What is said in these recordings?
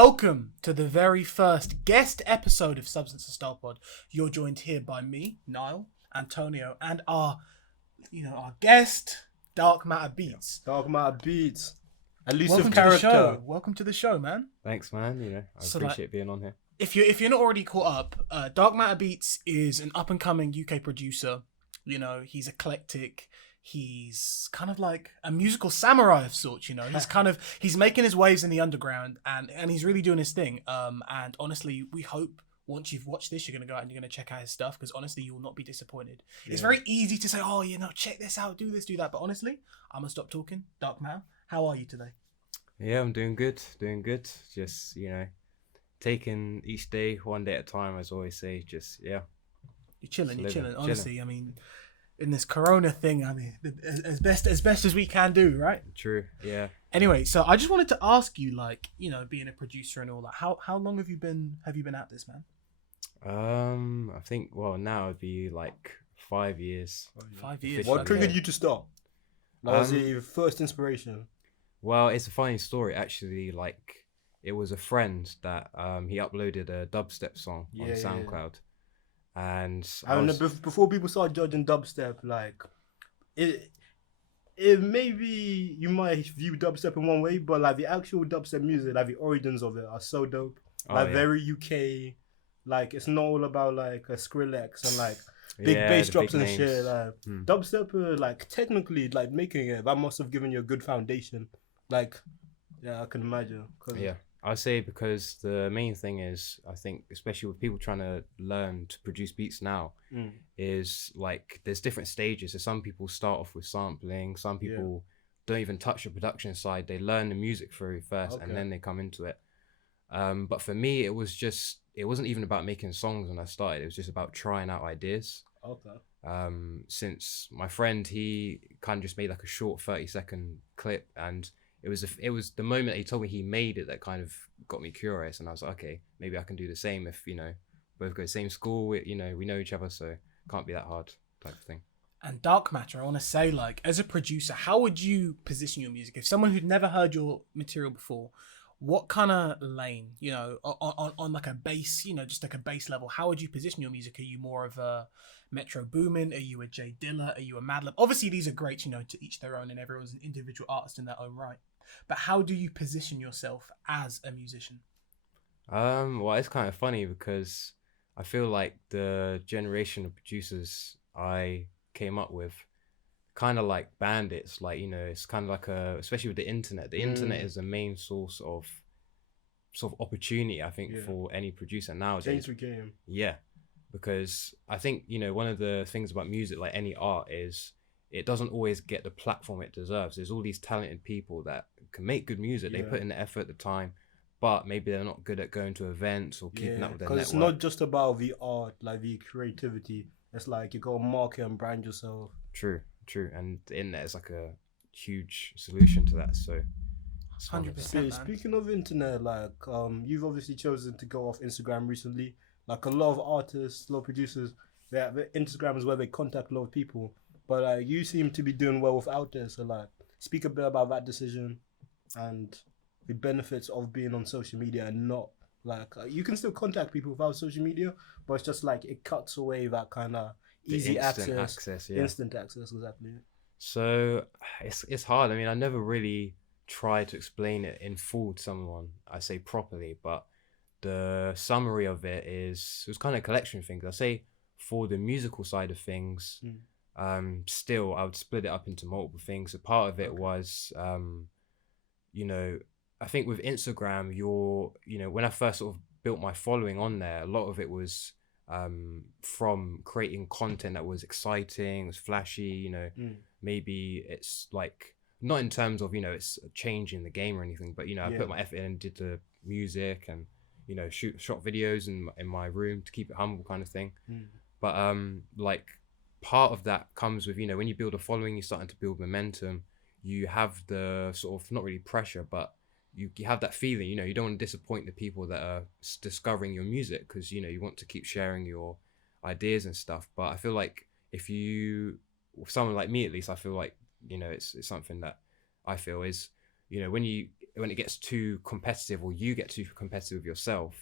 Welcome to the very first guest episode of Substance and Style Pod. You're joined here by me, Niall, Antonio, and our guest, Darkmatterbeatz. Darkmatterbeatz. Elusive Welcome character. to the show. Welcome to the show, man. Thanks, man. I appreciate being on here. If you're not already caught up, Darkmatterbeatz is an up and coming UK producer. He's eclectic. He's kind of like a musical samurai of sorts, he's making his waves in the underground and he's really doing his thing. And honestly, we hope once you've watched this, you're going to go out and you're going to check out his stuff, because honestly, you will not be disappointed. Yeah. It's very easy to say, check this out, do this, do that. But honestly, I'm going to stop talking. Darkmat, how are you today? Yeah, I'm doing good. Just, taking each day one day at a time, as I always say. Just, yeah. You're chilling. Honestly, I mean, in this Corona thing, as best as we can do, right? True. Yeah. Anyway, so I just wanted to ask you, being a producer and all that, how long have you been at this, man? I think now it'd be like 5 years. 5 years. What triggered you to start? Was it your first inspiration? Well, it's a funny story actually. Like, it was a friend that he uploaded a dubstep song on SoundCloud. And before people start judging dubstep, it maybe you might view dubstep in one way, but the actual dubstep music, the origins of it are so dope. Very UK. It's not all about a Skrillex and big bass drops and shit. Dubstep, technically, making it, that must have given you a good foundation. I can imagine. I'd say because the main thing is, I think, especially with people trying to learn to produce beats now, is there's different stages. So some people start off with sampling, some people don't even touch the production side. They learn the music theory first and then they come into it. But for me, it wasn't even about making songs when I started. It was just about trying out ideas. Okay. Since my friend, he kind of just made a short 30-second clip, and it was the moment he told me he made it that kind of got me curious, and I was like, okay, maybe I can do the same if both go to the same school, we know each other, so it can't be that hard type of thing. And Dark Matter, I want to say, as a producer, how would you position your music? If someone who'd never heard your material before, what kind of lane, on a bass, just a bass level, how would you position your music? Are you more of a Metro Boomin? Are you a Jay Dilla? Are you a Madlib? Obviously, these are great, to each their own, and everyone's an individual artist in their own right. But how do you position yourself as a musician? Well, it's kind of funny because I feel like the generation of producers I came up with kind of like bandits, it's kind of especially with the internet. The internet is the main source of sort of opportunity, I think, for any producer nowadays. Change the game. Yeah, because I think, one of the things about music, like any art, is it doesn't always get the platform it deserves. There's all these talented people that can make good music. They put in the effort, the time, but maybe they're not good at going to events or keeping up with their network. Because it's not just about the art, the creativity. It's you got to market and brand yourself. True. And the internet is a huge solution to that. So 100%. Speaking of internet, you've obviously chosen to go off Instagram recently. A lot of artists, a lot of producers, Instagram is where they contact a lot of people. But you seem to be doing well without this. So speak a bit about that decision and the benefits of being on social media, and not you can still contact people without social media, but it's just it cuts away that kind of easy instant access. Instant access, exactly. So it's hard. I mean, I never really tried to explain it in full to someone, I say properly, but the summary of it was kind of a collection of things. I say for the musical side of things, still I would split it up into multiple things. So part of it was, I think with Instagram, when I first sort of built my following on there, a lot of it was from creating content that was exciting, was flashy, maybe it's not in terms of, it's a change in the game or anything, but, I put my effort in and did the music and, shot videos in my room to keep it humble kind of thing. But part of that comes with, when you build a following, you're starting to build momentum. You have the sort of, not really pressure, but you have that feeling, you don't want to disappoint the people that are discovering your music, because, you want to keep sharing your ideas and stuff. But I feel like if someone like me, at least, I feel like, it's something that I feel is, when you when it gets too competitive, or you get too competitive yourself,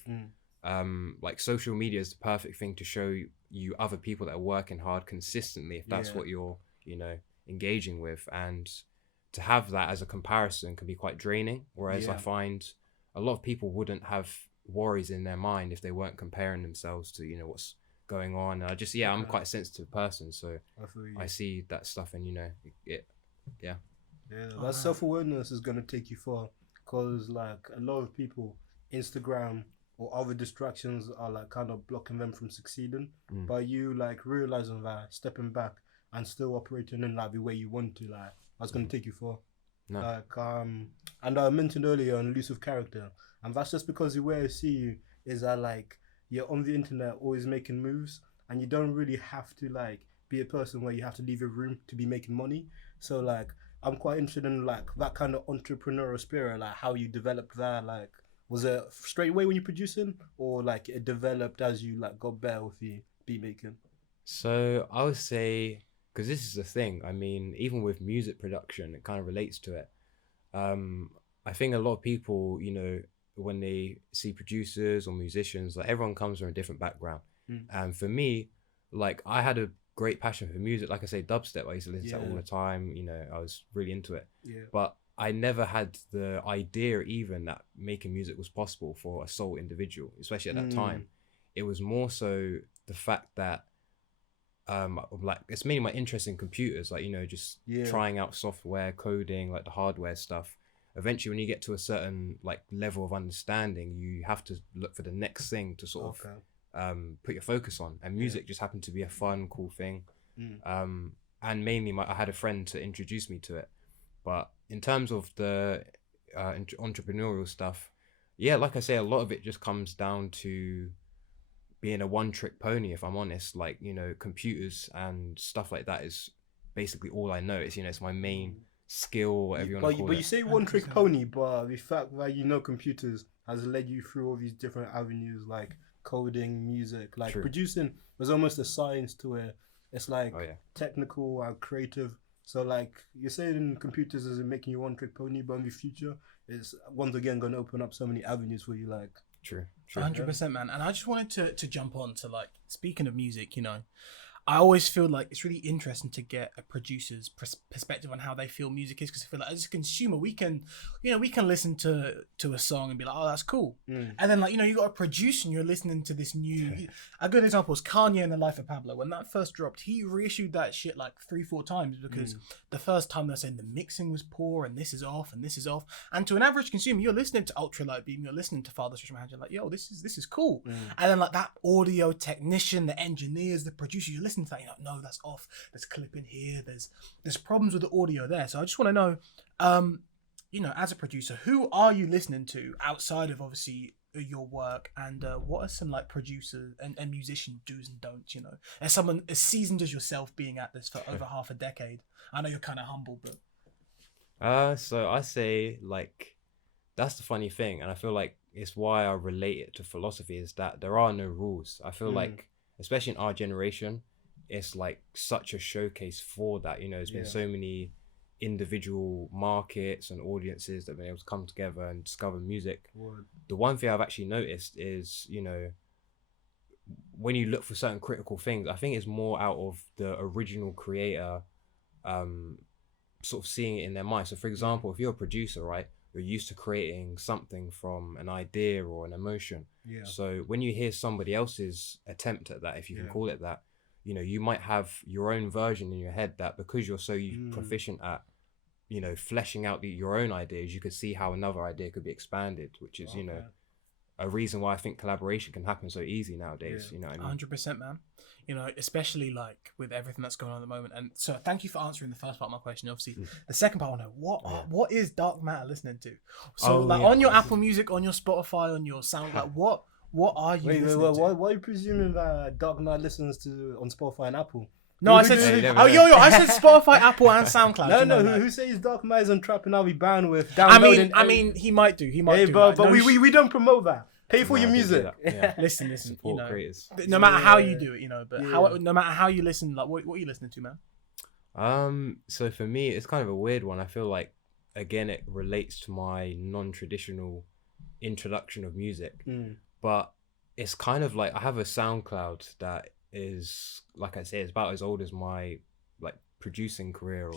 like social media is the perfect thing to show you other people that are working hard consistently, if that's what you're, you know, engaging with. And to have that as a comparison can be quite draining. Whereas I find a lot of people wouldn't have worries in their mind if they weren't comparing themselves to, you know, what's going on. I just, I'm quite a sensitive person, so I see that stuff, and you know, that self-awareness is going to take you far, because like a lot of people, Instagram or other distractions are like kind of blocking them from succeeding. But you like realizing that, stepping back and still operating in like the way you want to, like that's going to take you far. Like and I mentioned earlier an elusive character, and that's just because the way I see you is that like you're on the internet always making moves, and you don't really have to like be a person where you have to leave your room to be making money. So like I'm quite interested in like that kind of entrepreneurial spirit, like how you developed that. Like, was it straight away when you're producing, or like it developed as you like got better with the beat making? So I would say, because this is the thing, I mean, even with music production, it kind of relates to it. I think a lot of people, you know, when they see producers or musicians, like everyone comes from a different background. And for me, like I had a great passion for music. Like I say, dubstep, I used to listen to that all the time. You know, I was really into it. But I never had the idea even that making music was possible for a sole individual, especially at that time. It was more so the fact that like it's mainly my interest in computers, like, you know, just trying out software, coding, like the hardware stuff. Eventually, when you get to a certain like level of understanding, you have to look for the next thing to sort of put your focus on. And music just happened to be a fun, cool thing. And mainly I had a friend to introduce me to it. But in terms of the entrepreneurial stuff, like I say, a lot of it just comes down to being a one-trick pony, if I'm honest. Like, you know, computers and stuff like that is basically all I know. It's, you know, it's my main skill, whatever you want to call it. But you say one-trick pony, but the fact that you know computers has led you through all these different avenues, like coding, music, like producing. There's almost a science to it. It's like technical and creative. So like you're saying computers isn't making you one-trick pony, but in the future, it's once again going to open up so many avenues for you. Like True. 100%, man. And I just wanted to jump on to, like, speaking of music, you know, I always feel like it's really interesting to get a producer's perspective on how they feel music is, because I feel like as a consumer, we can listen to a song and be like, oh, that's cool. And then, like, you know, you got a producer and you're listening to this new... A good example is Kanye and The Life of Pablo. When that first dropped, he reissued that shit like 3-4 times, because the first time they're saying the mixing was poor and this is off and this is off. And to an average consumer, you're listening to Ultralight Beam, you're listening to Father Stretch My Hand, you're like, yo, this is cool. And then like that audio technician, the engineers, the producers, you're listening to that, you're like, no, that's off, there's clipping here, there's problems with the audio there. So I just want to know, you know, as a producer, who are you listening to outside of obviously your work, and what are some like producer and musician do's and don'ts, you know, as someone as seasoned as yourself, being at this for over half a decade? I know you're kind of humble, but so I say, like, that's the funny thing, and I feel like it's why I relate it to philosophy, is that there are no rules. I feel like, especially in our generation, it's like such a showcase for that. You know, there's been so many individual markets and audiences that have been able to come together and discover music. The one thing I've actually noticed is, you know, when you look for certain critical things, I think it's more out of the original creator sort of seeing it in their mind. So for example, if you're a producer, right, you're used to creating something from an idea or an emotion. So when you hear somebody else's attempt at that, if you can call it that, you know, you might have your own version in your head that, because you're so proficient at, you know, fleshing out your own ideas, you could see how another idea could be expanded, which is, you know, a reason why I think collaboration can happen so easy nowadays. You know what I mean? 100%, man. You know, especially like with everything that's going on at the moment. And so thank you for answering the first part of my question. Obviously, the second part, I want to know, what is Dark Matter listening to? So on your Apple Music, on your Spotify, on your SoundCloud, what are you listening to? Why are you presuming that Dark Knight listens to on Spotify and Apple? No, I said I said Spotify, Apple, and SoundCloud. No, who says Dark Knight is on Trap and I'll be banned with downloading? I mean, he might do. But we don't promote that. Pay for your music. Listen. Support you know, creators. No matter how you do it, you know. But no matter how you listen, like what are you listening to, man? So for me, it's kind of a weird one. I feel like again, it relates to my non-traditional introduction of music, but it's kind of like I have a SoundCloud that is, like I say, it's about as old as my like producing career,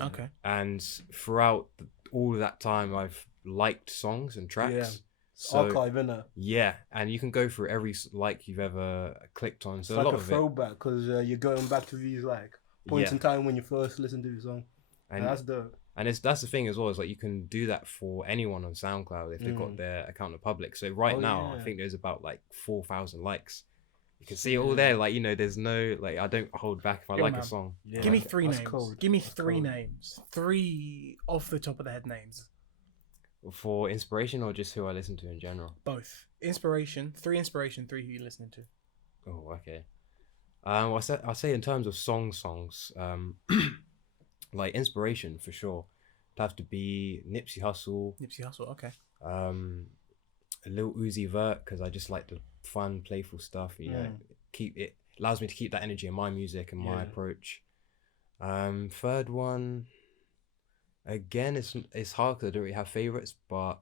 Okay. and throughout all of that time I've liked songs and tracks. So, archive, innit? Yeah, and you can go through every like you've ever clicked on. So It's a lot like a of throwback because you're going back to these like points in time when you first listened to the song. And that's dope. And that's the thing as well, is like you can do that for anyone on SoundCloud if they've got their account of public. So now I think there's about like 4,000 likes. You can see it all there. Like, you know, there's no like I don't hold back if I like a song. Yeah. Give me three names. Cold. Give me three names. 3 off the top of the head names. For inspiration or just who I listen to in general? Both. Inspiration, 3 inspiration, 3 who you listening to. Oh, okay. I'll say in terms of songs, like inspiration for sure. It'd have to be Nipsey Hussle. Okay. A little Uzi Vert, because I just like the fun, playful stuff. You know, allows me to keep that energy in my music and my approach. Third one. Again, it's hard because I don't really have favorites, but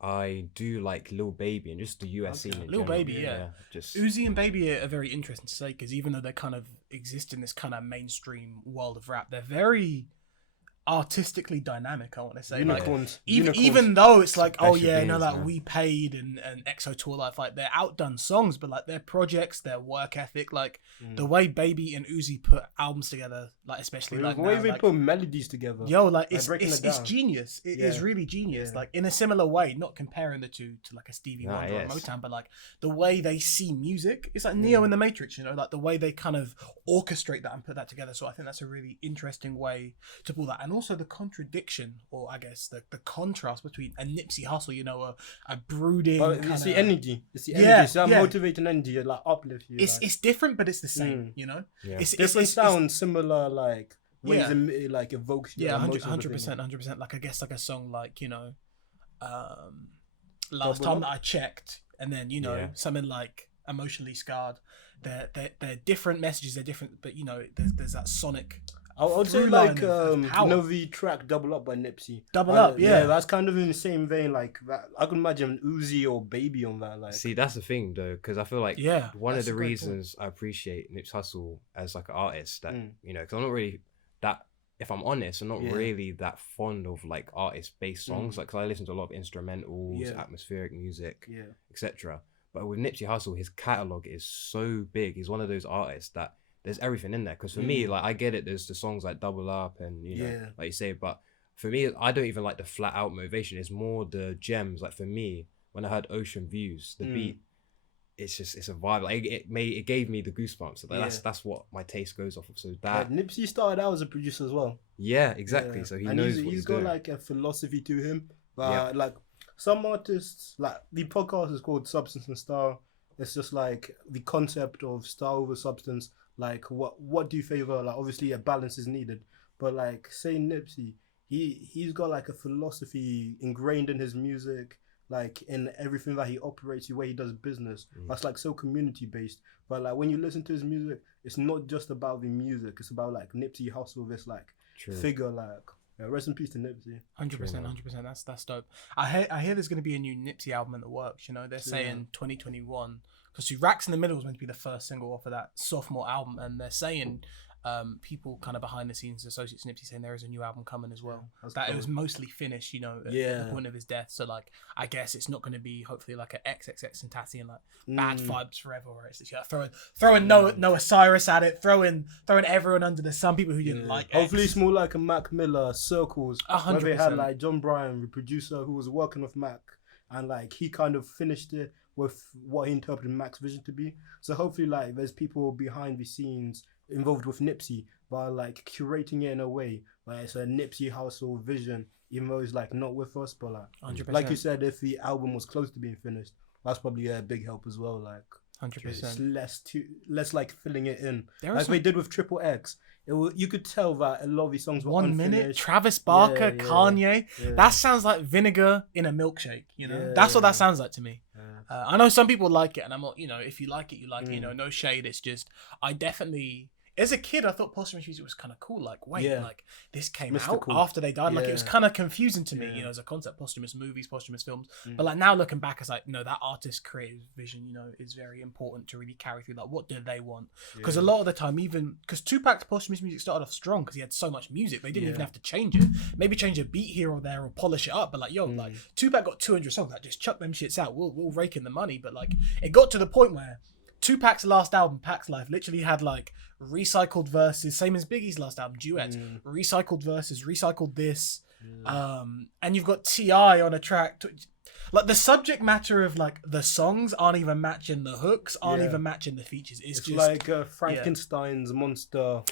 I do like Lil Baby and just the US scene. Lil Baby, yeah. Just Uzi and Baby are very interesting to say because even though they kind of exist in this kind of mainstream world of rap, they're very artistically dynamic. I want to say, unicorns. Like, even though it's like, Special oh yeah, beings, no, like man. We Paid and EXO Tour Life, like they're outdone songs, but like their projects, their work ethic, like the way Baby and Uzi put albums together, like especially like the way now, they like, put melodies together. yo, like breaking it's it down. genius. It is really genius. Like in a similar way, not comparing the two to like a Stevie Wonder or Motown, but like the way they see music, it's like Neo in the Matrix, you know, like the way they kind of orchestrate that and put that together. So I think that's a really interesting way to pull that, and also the contradiction, or I guess the contrast between a Nipsey Hussle, you know, a brooding. But kinda, it's the energy. It's the energy. It's that motivating energy. Like uplift you. It's different, but it's the same. You know, it's different sounds, similar like ways it like evokes. Yeah, 100%. Like I guess like a song like, you know, Last Time That I Checked, and then you know something like Emotionally Scarred. They're different messages. They're different, but you know, there's that sonic. I would say like you know the track "Double Up" by Nipsey. Double Up, yeah, that's kind of in the same vein. Like that, I could imagine Uzi or Baby on that. Like, see, that's the thing though, because I feel like one of the reasons I appreciate Nipsey Hussle as like an artist that you know, because I'm not really that. If I'm honest, I'm not really that fond of like artist-based songs. Like, cause I listen to a lot of instrumentals, atmospheric music, etc. But with Nipsey Hussle, his catalog is so big. He's one of those artists that there's everything in there. Because for me, like I get it. There's the songs like Double Up and you know, like you say. But for me, I don't even like the flat out motivation. It's more the gems. Like for me, when I heard Ocean Views, the beat, it's a vibe. Like it gave me the goosebumps. So like, that's what my taste goes off of. So that Nipsey started out as a producer as well. Yeah, exactly. So he knows what he's got doing. like a philosophy to him. But like some artists, like the podcast is called Substance and Style. It's just like the concept of style over substance. Like what do you favor? Like obviously a balance is needed, but like say Nipsey, he's got like a philosophy ingrained in his music, like in everything that he operates, the way he does business. That's like so community based. But like when you listen to his music, it's not just about the music. It's about like Nipsey Hussle, this like figure. Like rest in peace to Nipsey. 100%. That's dope. I hear there's going to be a new Nipsey album in the works. You know, they're saying 2021. Because Racks in the Middle was meant to be the first single off of that sophomore album, and they're saying people kind of behind the scenes, associates Nipsey, saying there is a new album coming as well. That it was mostly finished, you know, at the point of his death. So like, I guess it's not going to be hopefully like an XXX Tentacion and like Bad Vibes Forever, where it's just throwing Noah Cyrus at it, throwing everyone under the sun. People who didn't like. Hopefully, X. it's more like a Mac Miller Circles, 100%. where they had like John Bryan, the producer who was working with Mac, and like he kind of finished it with what he interpreted Mac's vision to be. So hopefully like there's people behind the scenes involved with Nipsey by like curating it in a way where it's a Nipsey Hussle vision, even though it's like not with us, but like 100%. like you said, if the album was close to being finished, that's probably a big help as well. Like 100%. It's less like filling it in, like they did with Triple X. You could tell that a lot of these songs were 1 minute. Travis Barker, Kanye. That sounds like vinegar in a milkshake. You know, that's what that sounds like to me. I know some people like it, and I'm not. You know, if you like it, you like it. You know, no shade. It's just I definitely. as a kid, I thought posthumous music was kind of cool. Like, wait, Yeah. like this came Mystical. out after they died. Like, it was Yeah. kind of confusing to me, Yeah. you know, as a concept. Posthumous movies, posthumous films. Mm. But like now looking back, it's like, no, that artist's creative vision, you know, is very important to really carry through. Like, what do they want? Because a lot of the time, even because Tupac's posthumous music started off strong because he had so much music, they didn't even have to change it. Maybe change a beat here or there or polish it up. But like, yo, like Tupac got 200 songs. Like, just chuck them shits out. We'll rake in the money. But like, it got to the point where Tupac's last album, Pac's Life, literally had like recycled verses, same as Biggie's last album, duets, recycled verses, recycled this, and you've got T.I. on a track. Like the subject matter of like the songs aren't even matching the hooks, aren't even matching the features. It's just like Frankenstein's monster of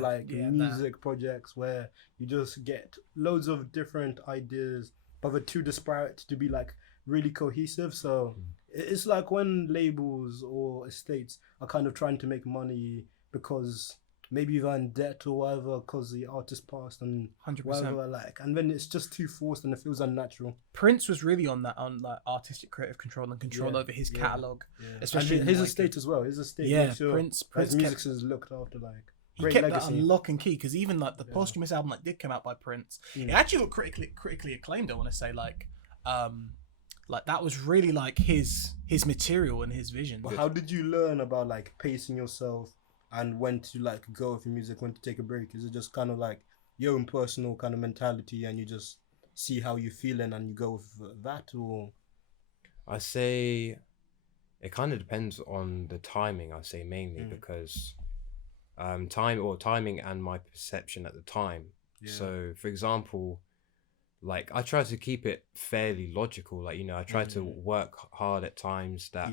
like that. music projects where you just get loads of different ideas, but they're too disparate to be like really cohesive. So it's like when labels or estates are kind of trying to make money because maybe they're in debt or whatever because the artist passed and 100%. whatever, like, and then it's just too forced and it feels unnatural. Prince was really on that, on like artistic creative control and control over his catalog, especially and his like, estate as well. His estate, yeah, make sure Prince his music kept, is looked after, like he great kept legacy. that on lock and key because even like the posthumous album that did come out by Prince, it actually got critically acclaimed. I want to say like that was really like his material and his vision. But how did you learn about like pacing yourself and when to like go with your music, when to take a break? Is it just kind of like your own personal kind of mentality and you just see how you're feeling and you go with that? Or I say it kind of depends on the timing. I say mainly because timing and my perception at the time. So for example, like I try to keep it fairly logical. Like, you know, I try to work hard at times that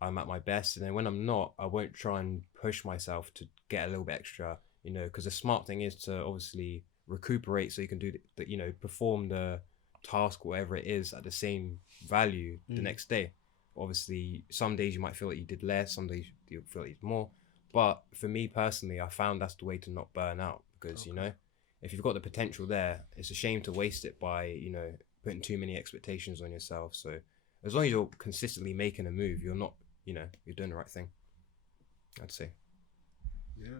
I'm at my best, and then when I'm not, I won't try and push myself to get a little bit extra, you know, because the smart thing is to obviously recuperate so you can do the, you know, perform the task, whatever it is, at the same value the next day. Obviously, some days you might feel like you did less, some days you feel like you did more. But for me personally, I found that's the way to not burn out because, you know, if you've got the potential there, it's a shame to waste it by, you know, putting too many expectations on yourself. So as long as you're consistently making a move, you're not, you know, you're doing the right thing, I'd say.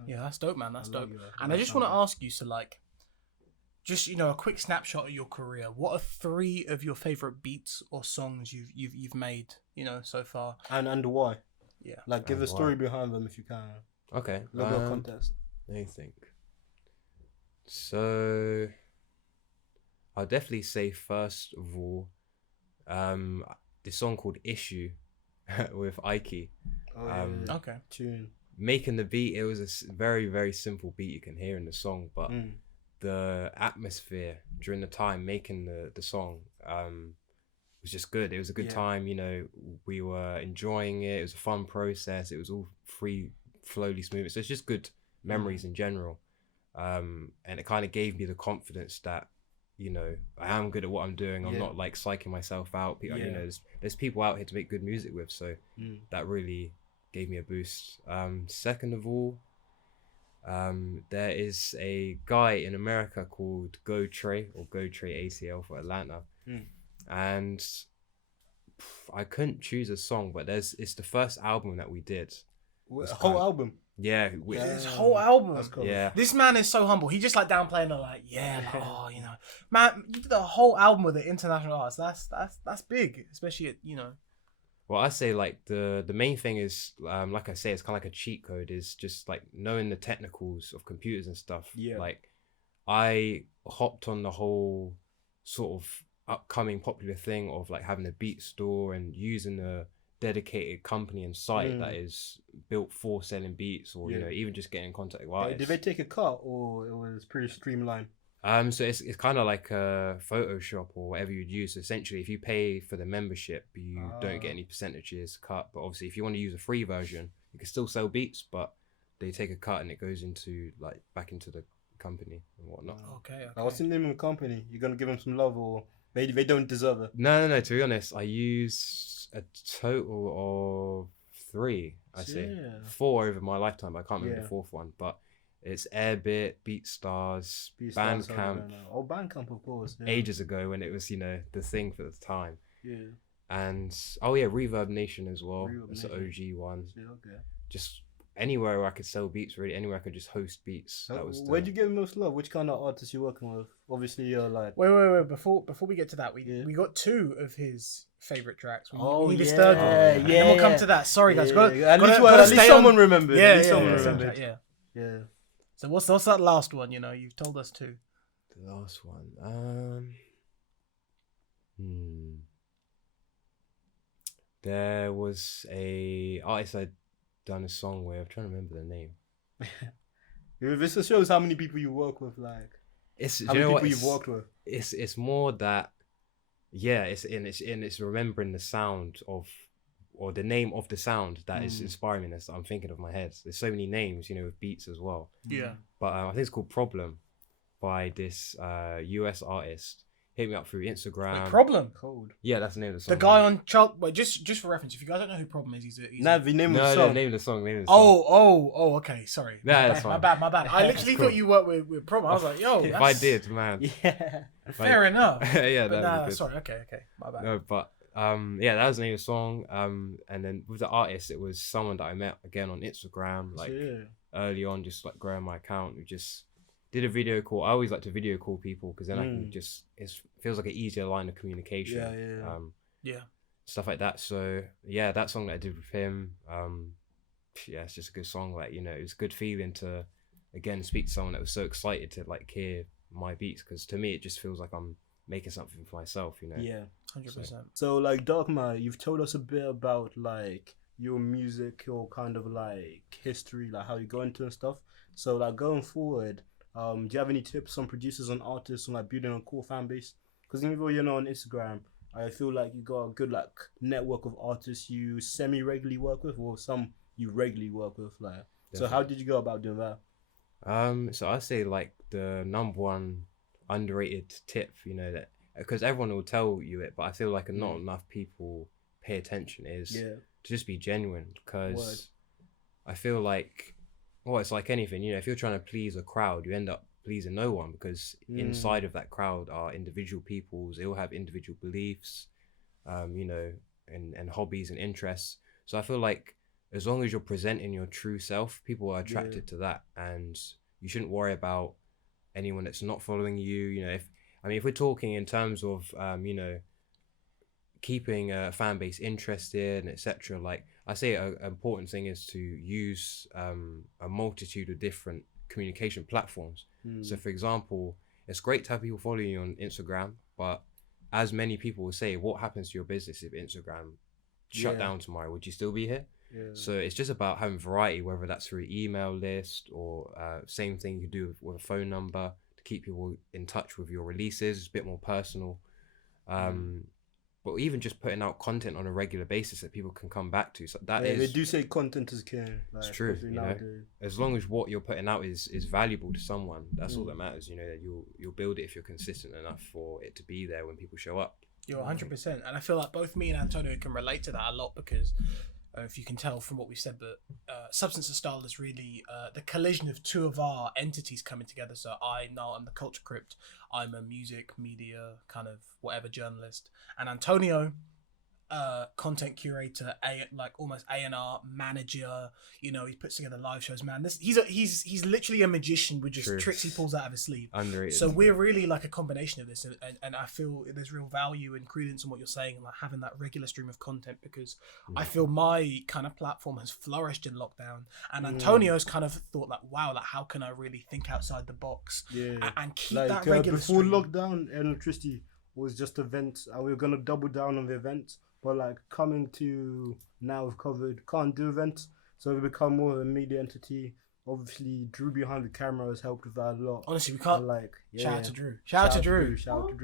Yeah, that's dope, man. That's dope. And I just want to ask you, so like, just, you know, a quick snapshot of your career. What are 3 of your favorite beats or songs you've made, you know, so far? And why? Yeah. Like, give a story behind them if you can. Okay. A little bit of context. Let me think. So I'll definitely say first of all, this song called Issue with Ike. Okay. Tune. Making the beat, it was a very, very simple beat you can hear in the song, but the atmosphere during the time making the song was just good. It was a good time, you know, we were enjoying it. It was a fun process. It was all free, flowly smooth. So it's just good memories in general. And it kind of gave me the confidence that, you know, I am good at what I'm doing. I'm not like psyching myself out. You know, there's people out here to make good music with, so that really gave me a boost. Second of all, there is a guy in America called Go Trey ATL for Atlanta, and I couldn't choose a song, but it's the first album that we did. A whole album. Yeah, His whole album. That's cool. Yeah. This man is so humble. He just like downplaying the like, oh, you know, man, you did a whole album with an international artist. That's big, especially at, you know. Well, I say like the main thing is, like I say, it's kind of like a cheat code, is just like knowing the technicals of computers and stuff. Yeah. Like I hopped on the whole sort of upcoming popular thing of like having a beat store and using a dedicated company and site that is built for selling beats, or you know, even just getting in contact with artists. Did they take a cut or it was pretty streamlined? So it's kind of like a Photoshop or whatever you'd use. Essentially, if you pay for the membership, you don't get any percentages cut. But obviously, if you want to use a free version, you can still sell beats, but they take a cut and it goes into like back into the company and whatnot. Okay. Now, what's the name of the company? You're gonna give them some love, or they don't deserve it? No. To be honest, I use a total of 3. I say 4 over my lifetime. But I can't remember the 4th one, but it's Airbit, BeatStars, Bandcamp. Oh, Bandcamp, of course. Yeah. Ages ago when it was, you know, the thing for the time. Yeah. And Reverb Nation as well. Reverb It's the Nation. OG one. Yeah, okay. Just anywhere where I could sell beats, really, anywhere I could just host beats. That was Where'd you get most love? Which kind of artists you working with? Obviously, you're like. Wait. Before we get to that, we got 2 of his favorite tracks. We need his third one. Yeah, And then we'll come to that. Sorry, guys. At least someone remembered. Yeah, at least someone remembered. Yeah. So what's that last one? You know, you've told us 2. The last one. There was a artist I'd done a song with. I'm trying to remember the name. This just shows how many people you work with. Like, It's how many people you've worked with. It's more that, yeah. It's remembering the sound of, or the name of the sound that is inspiring me. That's I'm thinking of my head. There's so many names, with beats as well. Yeah. But I think it's called Problem by this US artist. Hit me up through Instagram. Wait, Problem. Cold. Yeah, that's the name of the song. The guy on Child. Wait, just for reference, if you guys don't know who Problem is, he's the name of the No, song. name of the song. Oh, okay. Sorry. Nah, that's fine. My bad. I literally Cool. thought you worked with Problem. I was like, yo. If I did, man. Yeah. Fair enough. Yeah, But that'd be good. sorry. Okay. My bad. No, but yeah, that was the name of the song. And then with the artist, it was someone that I met again on Instagram, like early on, just like growing my account. We just did a video call. I always like to video call people because then I can just it feels like an easier line of communication. Yeah. Stuff like that. So yeah, that song that I did with him, yeah, it's just a good song. Like, it was a good feeling to again speak to someone that was so excited to like hear my beats, because to me it just feels like I'm making something for myself, Yeah, 100%. So like Darkmatter, you've told us a bit about like your music, your kind of like history, like how you go into and stuff. So like going forward, do you have any tips on producers and artists on like building a core fan base? Because even though on Instagram, I feel like you got a good like network of artists you semi-regularly work with, or some you regularly work with. Like, so how did you go about doing that? So I say like the number one underrated tip, that because everyone will tell you it, but I feel like not enough people pay attention is to just be genuine. Because I feel like, well, it's like anything, if you're trying to please a crowd, you end up pleasing no one, because inside of that crowd are individual peoples. They all have individual beliefs, and hobbies and interests. So I feel like as long as you're presenting your true self, people are attracted to that, and you shouldn't worry about anyone that's not following you. If we're talking in terms of keeping a fan base interested and etc., like I say, an important thing is to use a multitude of different communication platforms. So for example, it's great to have people following you on Instagram, but as many people will say, what happens to your business if Instagram shut down tomorrow? Would you still be here? So it's just about having variety, whether that's through email list or same thing you can do with a phone number to keep people in touch with your releases. It's a bit more personal. But even just putting out content on a regular basis that people can come back to. So they do say content is king. Like, it's true. As long as what you're putting out is valuable to someone, that's all that matters. That you'll build it if you're consistent enough for it to be there when people show up. You're 100%, and I feel like both me and Antonio can relate to that a lot, because if you can tell from what we said, but Substance of Style is really the collision of 2 of our entities coming together. So I'm the culture crypt. I'm a music, media, kind of whatever journalist. And Antonio, content curator, almost A&R manager. He puts together live shows. Man, he's literally a magician with just tricks he pulls out of his sleeve. Underrated. So we're really like a combination of this, and I feel there's real value and credence in what you're saying, like having that regular stream of content, because I feel my kind of platform has flourished in lockdown, and Antonio's kind of thought like, wow, like how can I really think outside the box and keep like, that regular before stream. lockdown, electricity was just events, and we were gonna double down on the events. But like coming to now with COVID, can't do events, so we become more of a media entity. Obviously, Drew behind the camera has helped with that a lot. Honestly, we can't. Shout out to Drew. Shout out to Drew.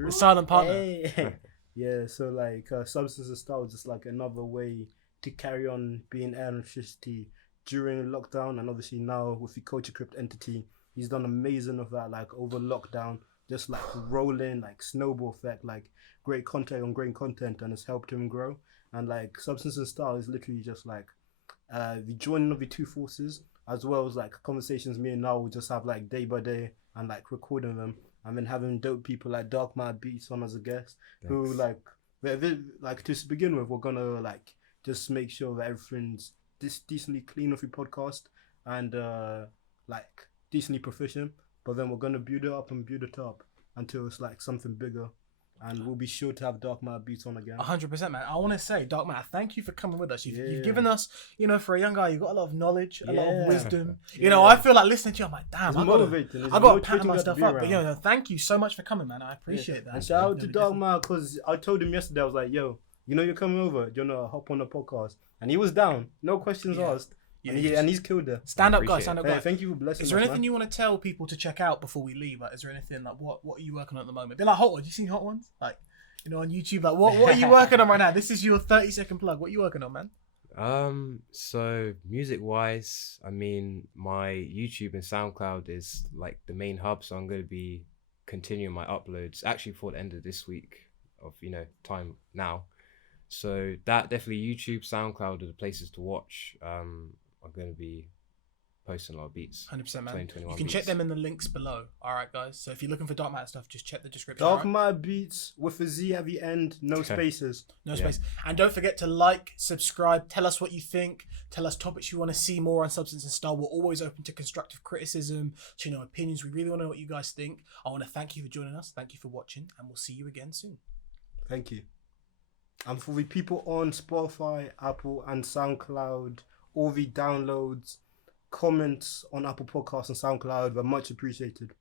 The silent partner. Hey. Yeah, so like Substance of Style is just like another way to carry on being electricity during lockdown, and obviously now with the Culture Crypt entity, he's done amazing with that. Like over lockdown, just like rolling like snowball effect, like great content on great content, and it's helped him grow. And like Substance and Style is literally just like the joining of the 2 forces, as well as like conversations me and Niall will just have like day by day, and like recording them, and then having dope people like Darkmatterbeatz on as a guest. Thanks. Who like to begin with, we're gonna like just make sure that everything's this decently clean of your podcast and like decently proficient. But then we're gonna build it up until it's like something bigger. And we'll be sure to have Darkmatterbeatz on again. 100%, man. I want to say, Dark Matter, thank you for coming with us. You've Yeah. given us, you know, for a young guy, you've got a lot of knowledge, a lot of Yeah. wisdom. You Yeah. know, I feel like listening to you, I'm like, damn, It's I got motivating. It's to pat motivating myself to be up. But, you around. know, thank you so much for coming, man. I appreciate that. And shout out No, to we Dark definitely- Matter because I told him yesterday, I was like, yo, you know you're coming over. Do you want to hop on the podcast? And he was down. No questions Yeah. asked. Yeah, And he's killed it. Stand up, Appreciate guy. Stand up, Hey, guy. thank you for blessing Is there us, anything man. you want to tell people to check out before we leave? Like, is there anything like what are you working on at the moment? Been like Hot Ones. You seen Hot Ones? Like, you know, on YouTube. Like, what are you working on right now? This is your 30-second plug. What are you working on, man? So music wise, I mean, my YouTube and SoundCloud is like the main hub, so I'm going to be continuing my uploads actually for the end of this week of, you know, time now. So that definitely YouTube, SoundCloud are the places to watch. I'm going to be posting a lot of beats. 100%, man. 2021 You can check beats. them in the links below. All right, guys. So if you're looking for Dark Matter stuff, just check the description. all right? Darkmatterbeatz with a Z at the end, no spaces. No Yeah. space. And don't forget to like, subscribe, tell us what you think, tell us topics you want to see more on Substance and Style. We're always open to constructive criticism, to, you know, opinions. We really want to know what you guys think. I want to thank you for joining us. Thank you for watching, and we'll see you again soon. Thank you. And for the people on Spotify, Apple, and SoundCloud, all the downloads, comments on Apple Podcasts and SoundCloud were much appreciated.